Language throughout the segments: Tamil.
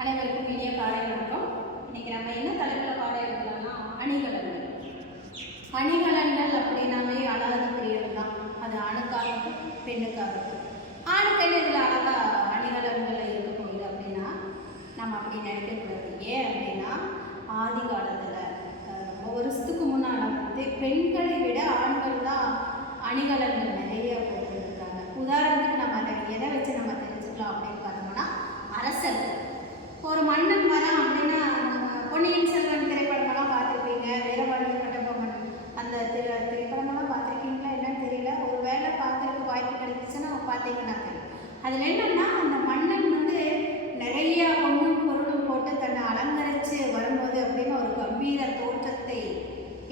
அனைவருக்கும் இனிய காலை வணக்கம். இன்னைக்கு நம்ம என்ன தலைப்பில் பாடம் எடுக்கலாம்னா அணிகலன்கள். அணிகலன்கள் அப்படின்னாவே அழகு பிரியம் தான். அது அணுக்காகட்டும் பெண்ணுக்காகட்டும். ஆணுக்கு இதில் அழகா அணிகலன்கள் இருக்க போகுது அப்படின்னா நம்ம அப்படி நினைக்கக்கூடாது ஏன் அப்படின்னா ஆதி காலத்தில் வருஷத்துக்கு முன்னால் வந்து பெண்களை விட ஆண்கள் தான் அணிகலன்கள் நிறைய போட்டுருக்காங்க. உதாரணத்துக்கு நம்ம அதை எதை வச்சு நம்ம தெரிஞ்சுக்கலாம் அப்படின்னு பார்த்தோம்னா அரசர்கள். ஒரு மன்னன் வரான் அப்படின்னா பொன்னியின் செல்வன் திரைப்படமெல்லாம் பார்த்துருப்பீங்க வீரபாண்டிய கட்டபொம்மன் அந்த திரு திரைப்படமெல்லாம் பார்த்துருக்கீங்களா என்னன்னு தெரியல. ஒரு வேளை பார்க்கறதுக்கு வாய்ப்பு கிடைச்சிச்சுன்னா பார்த்தீங்கன்னா தெரியும். அதில் என்னென்னா அந்த மன்னன் வந்து நிறைய பொண்ணும் பொருளும் போட்டு தன்னை அலங்கரித்து வரும்போது அப்படின்னு ஒரு கம்பீர தோற்றத்தை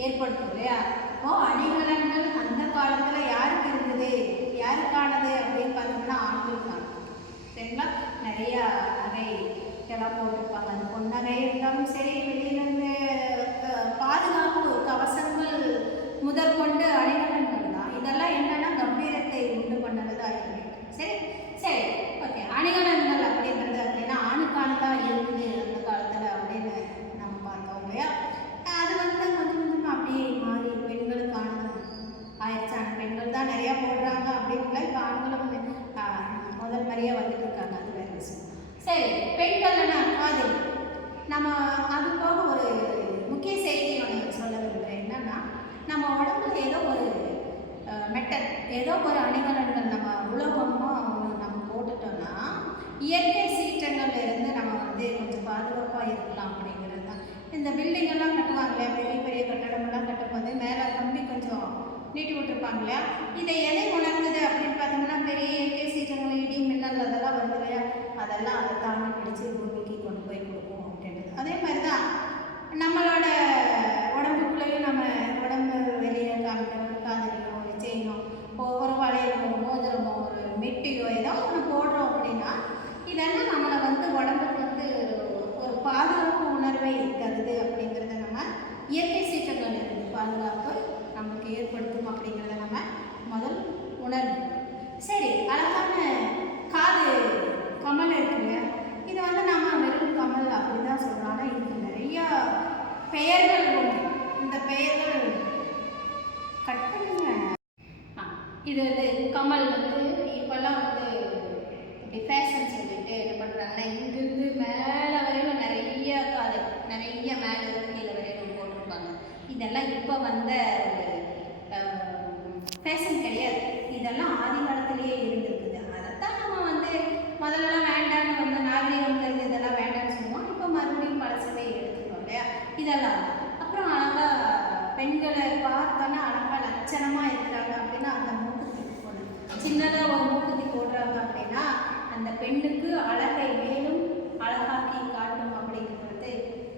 ஏற்படுத்தும் இல்லையா? ஓ அணிகலன்கள் அந்த காலத்தில் யாருக்கு இருந்தது? யாருக்கானது அப்படின்னு பார்த்தோம்னா ஆண்களுக்கானது சரிங்களா? நிறையா நகை எல்லாம் போட்டிருப்பாங்க அந்த பொன்னகை இருந்தாலும் சரி வெளியிலிருந்து பாதுகாப்பு கவசங்கள் முதற்கொண்டு அணிகலன்கள் தான். இதெல்லாம் என்னன்னா கம்பீரத்தை உண்டு பண்ணது தான் சரி? சரி. ஓகே. அணிகலன்கள் அப்படின்றது அப்படின்னா ஆணுக்கானதாக இருக்குது அந்த காலத்தில் அப்படின்னு நம்ம பார்த்தோம் இல்லையா? அது வந்து கொஞ்சம் கொஞ்சமாக அப்படியே மாறி பெண்களுக்கான ஆயிடுச்சான. ஆனால் பெண்கள் தான் நிறையா போடுறாங்க அப்படின்னு இப்போ ஆண்களும் முதல் மாதிரியே வந்துட்டு இருக்காங்க. அது வேறு விஷயம். சரி பெண்கள்னா காதல் நம்ம அது போக ஒரு முக்கிய செய்தி ஒன்று சொல்ல விரும்புகிறேன் என்னன்னா நம்ம உடம்புல ஏதோ ஒரு மெட்டல் ஏதோ ஒரு அணிகலன்கள் நம்ம உலோகமாக நம்ம போட்டுட்டோம்னா இயற்கை சீற்றங்கள்ல இருந்து நம்ம வந்து கொஞ்சம் பாதுகாப்பாக இருக்கலாம் அப்படிங்கிறது தான். இந்த பில்டிங் எல்லாம் கட்டுவாங்க இல்லையா பெரிய பெரிய கட்டடமெல்லாம் கட்டும்போது மேலே கம்பி கொஞ்சம் நீட்டி விட்டுருப்பாங்க இல்லையா இதை எதை உணர்ந்தது அப்படின்னு பார்த்தோம்னா பெரிய இயற்கை சீற்றங்கள் இடி மின்னல் அதெல்லாம் வருது இல்லையா அதெல்லாம் அதை தாண்டி பிடிச்சி பூமிக்கு கொண்டு போய் கொடுக்கும் அப்படின்றது. அதே மாதிரி தான் நம்மளோட உடம்புக்குள்ளேயும் நம்ம உடம்பு வெளியே காமிக்கணும் காதலியோ ஒரு ஒவ்வொரு வளையலோ மோதிரமோ ஒரு மெட்டியோ ஏதோ ஒன்று போடுறோம் அப்படின்னா இதெல்லாம் நம்மளை வந்து உடம்புக்கு வந்து ஒரு பாதுகாப்பு உணர்வை தருது அப்படிங்கிறத நம்ம இயற்கை சீற்றங்கள் இருக்குது பாதுகாப்பு நமக்கு ஏற்படுத்தும் அப்படிங்கிறத நம்ம முதல் உணர்வு சரி அழகாக காது கமல் இருக்குங்க இது வந்து நம்ம வெறும் கமல் அப்படின்னு தான் சொல்கிறோம் ஆனால் இதுக்கு நிறைய பெயர்கள் உண்டு இந்த பெயர்கள் கட் பண்ணுங்க இது வந்து கமல் வந்து இப்போல்லாம் வந்து இப்படி ஃபேஷன் சொல்லிட்டு என்ன பண்ணுறாங்கன்னா இங்கிருந்து மேலே வரையிலும் நிறைய காது நிறைய மேலே இருந்து கீழே வரையிலும் போட்டிருப்பாங்க. இதெல்லாம் இப்போ வந்த ஃபேஷன் கிடையாது. இதெல்லாம் ஆதி காலத்திலேயே இருந்திருக்குது அதைத்தான் நம்ம வந்து முதல்லலாம் வேண்டாம்னு வந்து நாகரிகம் கருது இதெல்லாம் வேண்டாம்னு சொல்லுவோம் இப்போ மறுபடியும் பழசவே எடுத்துக்கிறோம் இல்லையா இதெல்லாம் அப்புறம் அழகா பெண்களை பார்த்தோன்னா அழகா லட்சணமாக இருக்கிறாங்க அப்படின்னா அந்த மூக்குத்தி போடணும் சின்னதாக ஒரு மூக்குத்தி போடுறாங்க அப்படின்னா அந்த பெண்ணுக்கு அழகை மேலும் அழகாக்கி காட்டும் அப்படிங்கிறது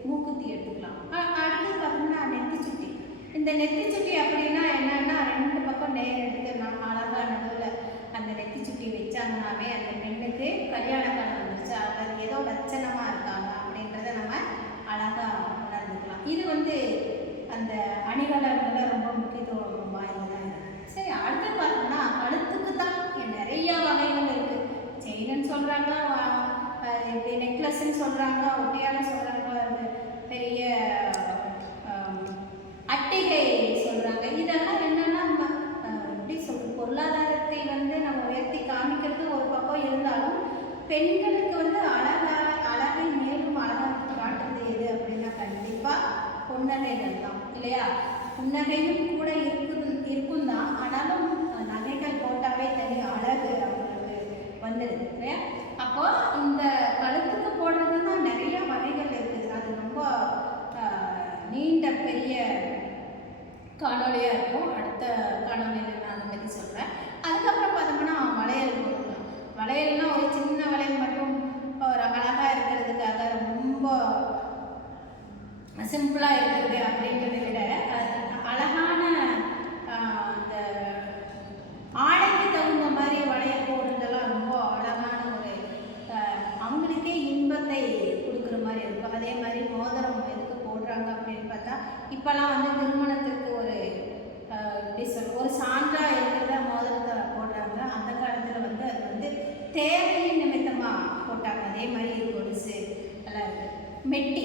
மூக்குத்தி எடுத்துக்கலாம். அடுத்து பார்த்தோம்னா நெத்தி சுட்டி. இந்த நெத்தி சுட்டி அப்படின்னா என்னன்னா ரெண்டு பக்கம் நேர் எடுத்து நம்ம அழகாக நடுவில் அந்த நெத்தி சுட்டி வச்சாங்கன்னாவே அந்த பெண்ணுக்கு கல்யாண காலம் வந்துருச்சு அல்லது ஏதோ லட்சணமாக இருக்காங்க அப்படின்றத நம்ம அழகா உணர்ந்துக்கலாம் இது வந்து அந்த அணிகலன்கள ரொம்ப முக்கியத்துவம் வாய்ந்ததாக இருக்கு சரி அடுத்து பார்த்தோம்னா கழுத்துக்கு தான் நிறைய வகைகள் இருக்கு செயின்னு சொல்றாங்க நெக்லஸ்ன்னு சொல்றாங்க ஒட்டியான சொல்றாங்க அது பெரிய ஆம், அட்டிகை சொல்றாங்க. இதெல்லாம் என்னன்னா நம்ம, எப்படி சொல் பொருளாதாரத்தை வந்து நம்ம உயர்த்தி காமிக்கிறது ஒரு பக்கம் இருந்தாலும் பெண்களுக்கு வந்து அழகா அழகை மேலும் அழகாக காட்டுறது எது அப்படின்னா கண்டிப்பா புன்னகைகள் தான் இல்லையா? புன்னகையும் கூட இருக்குது இருக்கும் தான் ஆனாலும் நகைகள் போட்டாவே தனி அழகு அவங்களுக்கு வந்துடுது இல்லையா? அப்போ இந்த கழுத்துக்கு போடுறது தான் நிறைய வகைகள் இருக்குது. அது ரொம்ப நீண்ட பெரிய காணொலியாக இருக்கும். அடுத்த காணொலியில் நான் அதை பற்றி சொல்கிறேன் அதுக்கப்புறம் பார்த்தோம்னா வளையல் போட்டுக்கலாம். வளையல்னா ஒரு சின்ன வளையல் மட்டும் ஒரு அழகாக இருக்கிறதுக்காக ரொம்ப சிம்பிளாக இருக்கிறது அப்படின்றது விட அது அழகான ஆஹ், அந்த ஆடைக்கு தகுந்த மாதிரி வளையல் போடுறதெல்லாம் ரொம்ப அழகான ஒரு ஆஹ், அவங்களுக்கே இன்பத்தை கொடுக்குற மாதிரி இருக்கும் அதே மாதிரி மோதிரம் எதுக்கு போடுறாங்க அப்படின்னு பார்த்தா இப்போல்லாம் வந்து திருமணத்துக்கு ஒரு ஆஹ், எப்படி சொல் ஒரு சான்றா இருக்கிறத மோதிரத்தை போடுறாங்க அந்த காலத்தில் வந்து அது வந்து தேவையின் நிமித்தமாக போட்டாங்க. அதே மாதிரி கொலுசு மெட்டி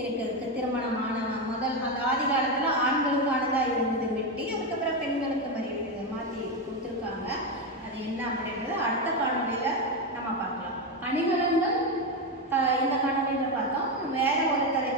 இருக்கு. இருக்கு திருமணமான முதல் அந்த ஆதி காலத்தில் ஆண்களுக்கானதாக இருந்தது மெட்டி. அதுக்கப்புறம் பெண்களுக்கு மாதிரி இருக்குது மாற்றி கொடுத்துருக்காங்க. அது என்ன அப்படின்றது அடுத்த காணொலியில் நம்ம பார்க்கலாம். அணிகலன்கள் இந்த காணொலியில் பார்த்தோம். வேற ஒரு தலைப்போட